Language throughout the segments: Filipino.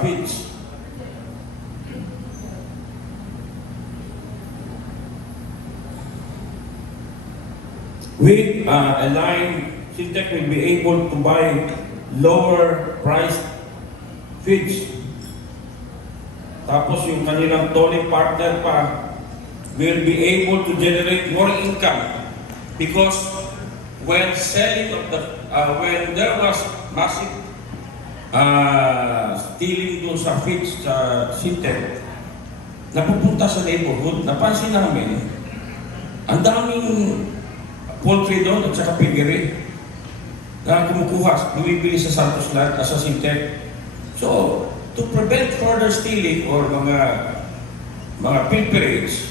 feeds. With a line, Sintec will be able to buy lower priced feeds. Tapos yung kanilang tolling partner pa will be able to generate more income because when selling of the when there was massive stealing doon sa feeds sa Sintec, napupunta sa neighborhood, napansin namin ang daming poultry doon at saka piggery na kumukuha, bumibili sa Santos Land at sa Sintec. So, to prevent further stealing or mga pilferage,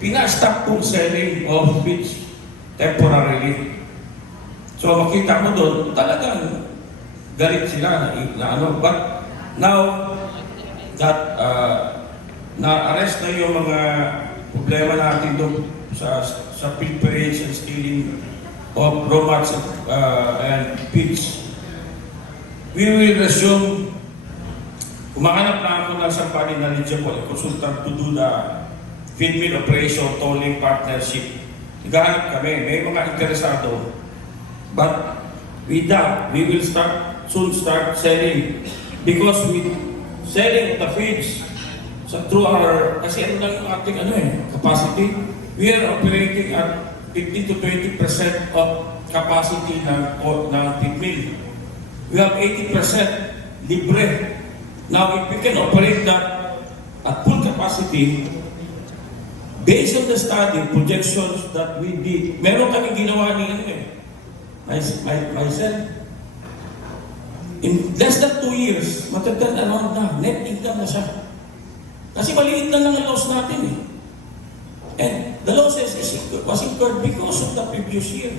pina-stop kong selling of feeds temporarily. So, makita mo doon, talagang galit sila na ano. But now that na-arrest na yung mga problema natin doon sa pilferage and stealing of raw mats and feeds, we will resume. Kumahanap na ako ng somebody knowledgeable, a consultant to do the feed mill operation tolling partnership. Naghahanap kami, may mga interesado. But with that, we will soon start selling. Because with selling the feeds, through our, kasi ano lang yung ating capacity, we are operating at 15 to 20% of capacity ng feed mill. We have 80% libre. Now, if we can operate that at full capacity, based on the study, projections that we did, meron kami ginawa ni myself. In less than 2 years, matagdan around na, net income na siya. Kasi maliit na lang ang loss natin eh. And the losses was incurred because of the previous year.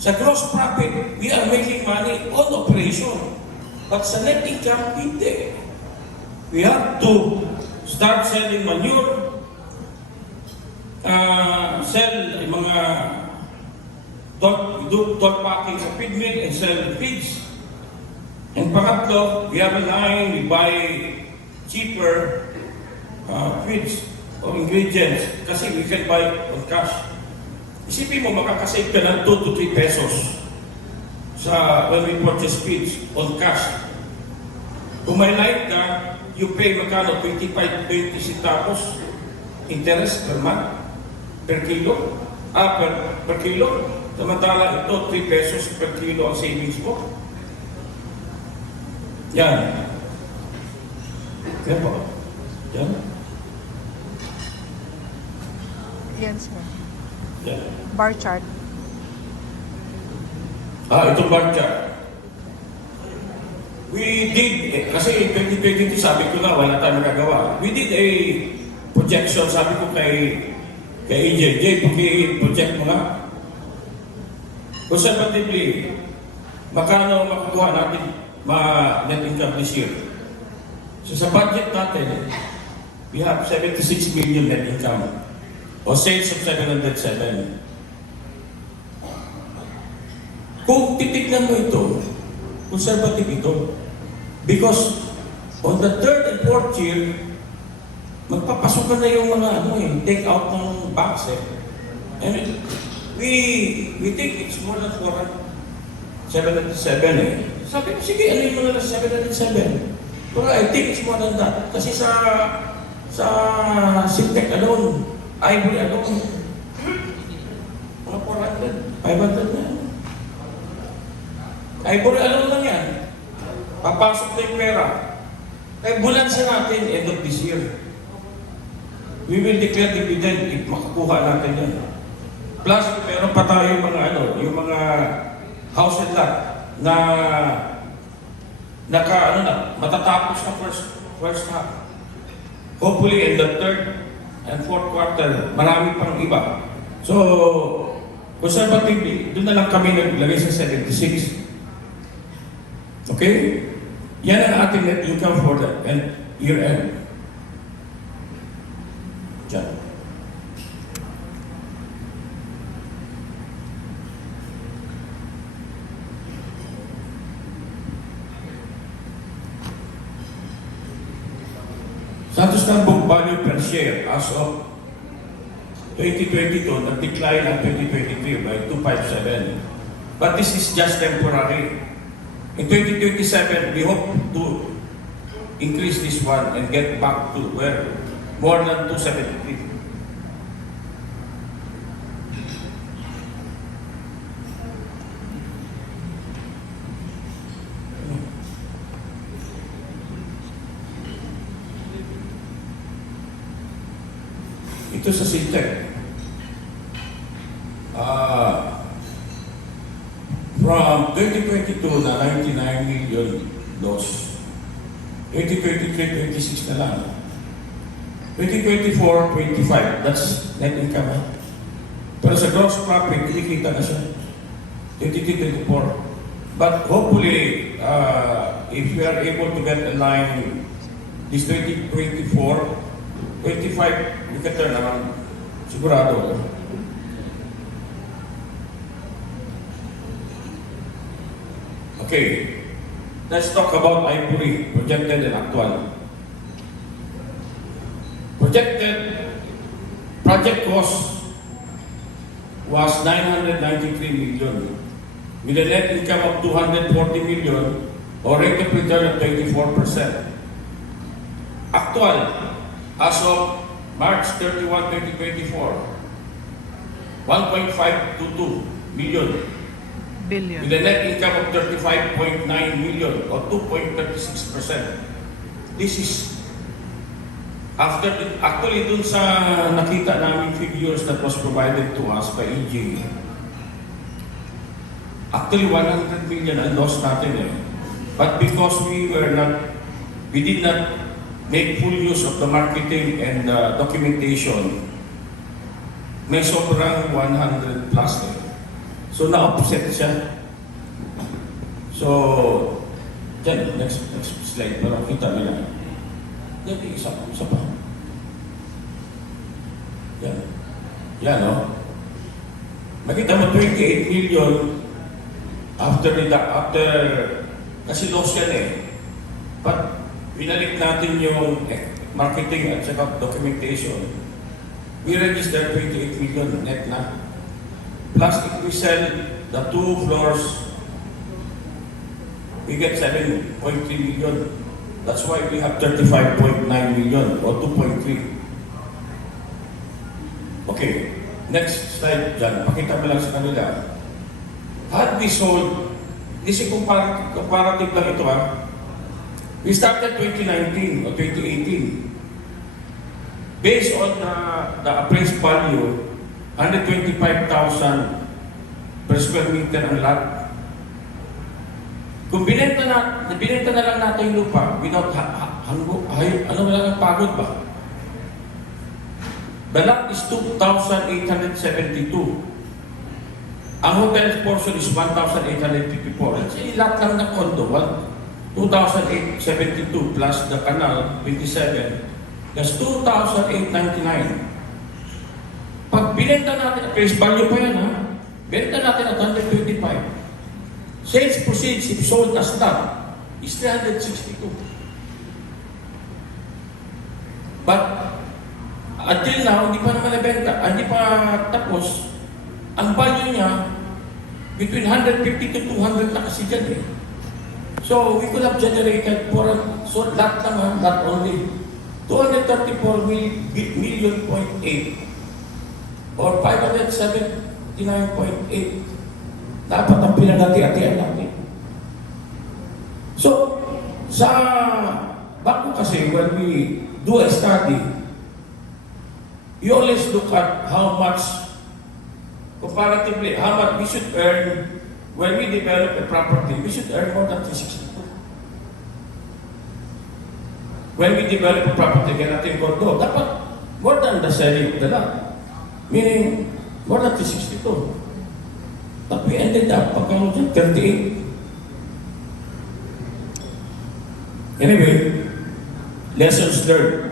Sa gross profit, we are making money on operation. But sa net income, hindi. We have to start selling manure, sell mga dog packing sa feed mill and sell feeds. And pangatlo, we have a line, we buy cheaper feeds or ingredients kasi we can buy on cash. Isipin mo, makakasave ka ng 2 to 3 pesos when we purchase feeds on cash. Kung may line ka, you pay magkano? 25, 20 centavos interest per month, per kilo. Per kilo. Samantala ito, 3 pesos per kilo ang savings mo. Yan. Yan po. Yan. Yan, sir. Yan. Bar chart. Itong bar chart. We did, kasi 2022 sabi ko na wala tayong magagawa. We did a projection, sabi ko kay EJJ, project mo nga. Conservatively, magkano makukuha natin net income this year? So sa budget natin, we have 76 million net income o sales of 707. Kung titignan mo ito, conservative ito. Because on the 3rd and 4th year, magpapasukan na yung mga take out ng banks eh. And we think it's more than 707 eh. Sabi ko, sige, ano yung mga 707? Pero I think it's more than that. Kasi sa Sintec alone, Ivory alone, mga 400, 500 na. Ivory alone lang yan. Papasok na yung pera. Kaya bulansa natin end of this year. We will declare dividend if makakuha natin yan. Plus, meron pa tayo yung mga house and lot na matatapos na first half. Hopefully in the 3rd and 4th quarter, marami pang iba. So, conservatively, doon na lang kami naglagay sa 76. Okay? Yan ang ating net income for the year-end. Diyan. Status ng book value per share as of 2022, nag-decline at 2023 by 257. But this is just temporary. In 2027, we hope to increase this one and get back to where more than 273. Ito sa Sintec. From 2022 na 99 million loss. 2023, 26 na lang. 2024, 25. That's net income. Pero sa gross profit, kinikita na siya. 23, 24. But hopefully, if we are able to get a line this 2024, 25, we can turn around. Sigurado. Okay. Let's talk about Ivory, projected and actual. Projected project cost was 993 million, with a net income of 240 million, or rate of return of 24%. Actual, as of March 31, 2024, 1.522 million, Billion. with a net income of 35.9 million or 2.36%. This is after actually dun sa nakita namin figures that was provided to us by EJ. Actually 100 million ang loss natin eh. But because we did not make full use of the marketing and documentation, may sobrang 100 plus eh. So, na-offset siya. So, dyan, next slide. Pero kita nila. Dyan, isa pa. Yan. Yan, no? Nakita mo, 28 million after, kasi loss yan eh. But, binalik natin yung marketing at saka documentation. We registered 28 million net na. Plus, if we sell the 2 floors, we get 7.3 million. That's why we have 35.9 million or 2.3. Okay, next slide dyan. Pakita mo lang sa kanila. Had we sold, this is comparative lang ito ha. We started 2019 or 2018. Based on the appraised value, 125,000 per square meter ang lot. Kung binenta na lang natin yung lupa without ano lang ang pagod ba? The lot is 2,872. Ang hotel portion is 1,854. That's a lot lang na condo. 2,872 plus the canal, 27. That's 2,899. Pag binenta natin, face value pa yan ha, binenta natin at 125. Sales proceeds if sold as lot is 362. But until now, hindi pa naman nabenta, hindi pa tapos, ang value niya between 150 to 200 na kasi dyan eh. So we could have generated for so lot naman, not only 234 million point 8 or 579.8. Dapat ang pinagati-atian natin. So, sa bako kasi, when we do a study, you always look at how much, comparatively, how much we should earn when we develop a property. We should earn more than 362. When we develop a property, kaya natin kondo, dapat more than the selling of the lot. Meaning, more than 362. But we ended up, pagkano dyan, 38. Anyway, lessons learned.